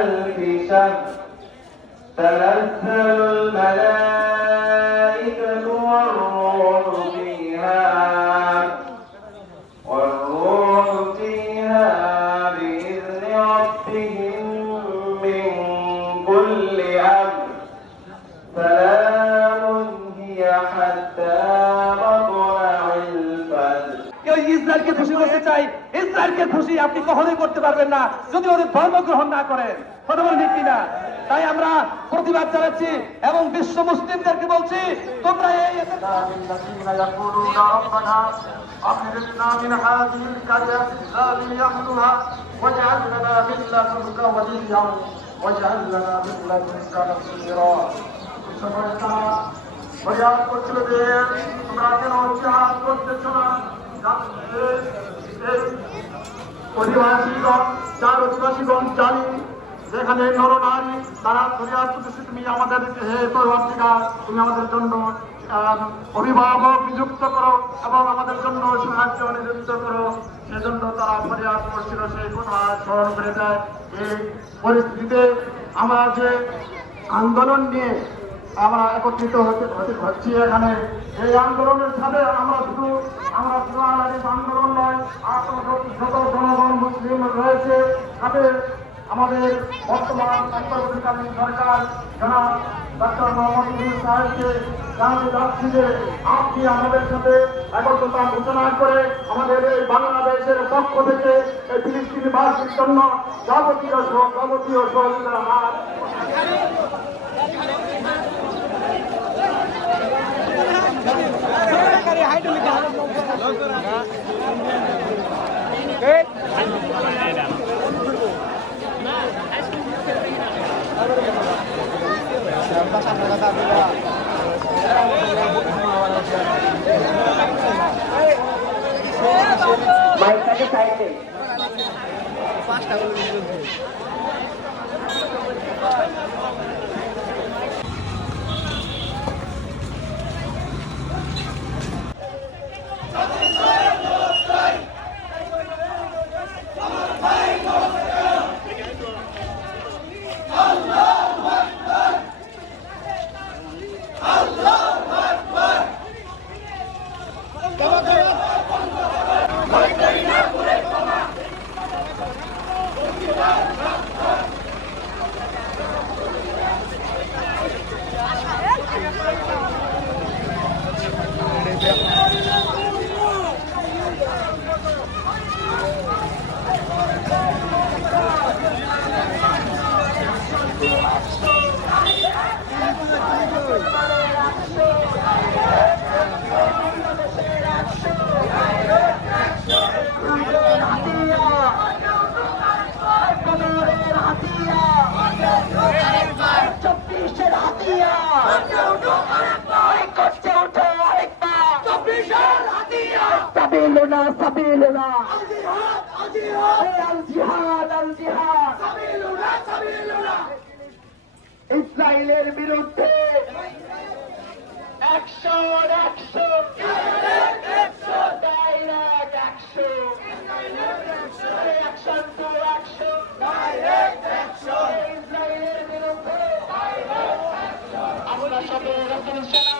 ألف شهر تنزل الملائكة والروح فيها بإذن ربهم من كل أمر سلام هي حتى مطلع الفجر। কেউ ইসরায়েলকে খুশি করতে চাই, ইসরায়েলকে খুশি আপনি কখনোই করতে পারবেন না যদি ওদের ধর্ম গ্রহণ না করেন। কথা বলেন ঠিক কিনা? তাই আমরা প্রতিবাদ জানাচ্ছি এবং বিশ্ব মুসলিমদেরকে বলছি, তোমরা এই أخرجنا من هذه القرية الظالم أهلها واجعل لنا من لدنك وليا واجعل لنا من لدنك نصيرا। ফরিয়াদ করছিল যে তোমরা কেন জিহাদ করতেছ না? অধিবাসীগণ জানি যেখানে নরনারী তারা ফরিয়াদ করতেছে, তুমি আমাদের হে পরবর্তীকার তুমি আমাদের জন্য অভিভাবক নিযুক্ত করো এবং আমাদের জন্য সাহায্য নিযুক্ত করো। সেজন্য তারা ফরিয়াদ করছিল, সেই কথা স্মরণ করে দেয়। এই পরিস্থিতিতে আমরা যে আন্দোলন নিয়ে আমরা একত্রিত হচ্ছি এখানে, এই আন্দোলনের সাথে আমরা শুধু আন্দোলন নয়, যত জনগণ মুসলিম রয়েছে তাদের আমাদের বর্তমান অন্তর্বর্তীকালীন সরকার জনাব ডক্টর মোহাম্মদ ইউনূস সাহেবকে জানাতে যাচ্ছি যে আপনি আমাদের সাথে একত্রতা ঘোষণা করে আমাদের এই বাংলাদেশের পক্ষ থেকে এই ফিলিস্তিনিবাসীর জন্য যাবতীয় সহযোগিতার হাত মাইকটাকে সাইডে সাবিলুনা ইসরায়েলের বিরুদ্ধে action direct action to action ইসরায়েলের বিরুদ্ধে আমরা সবাই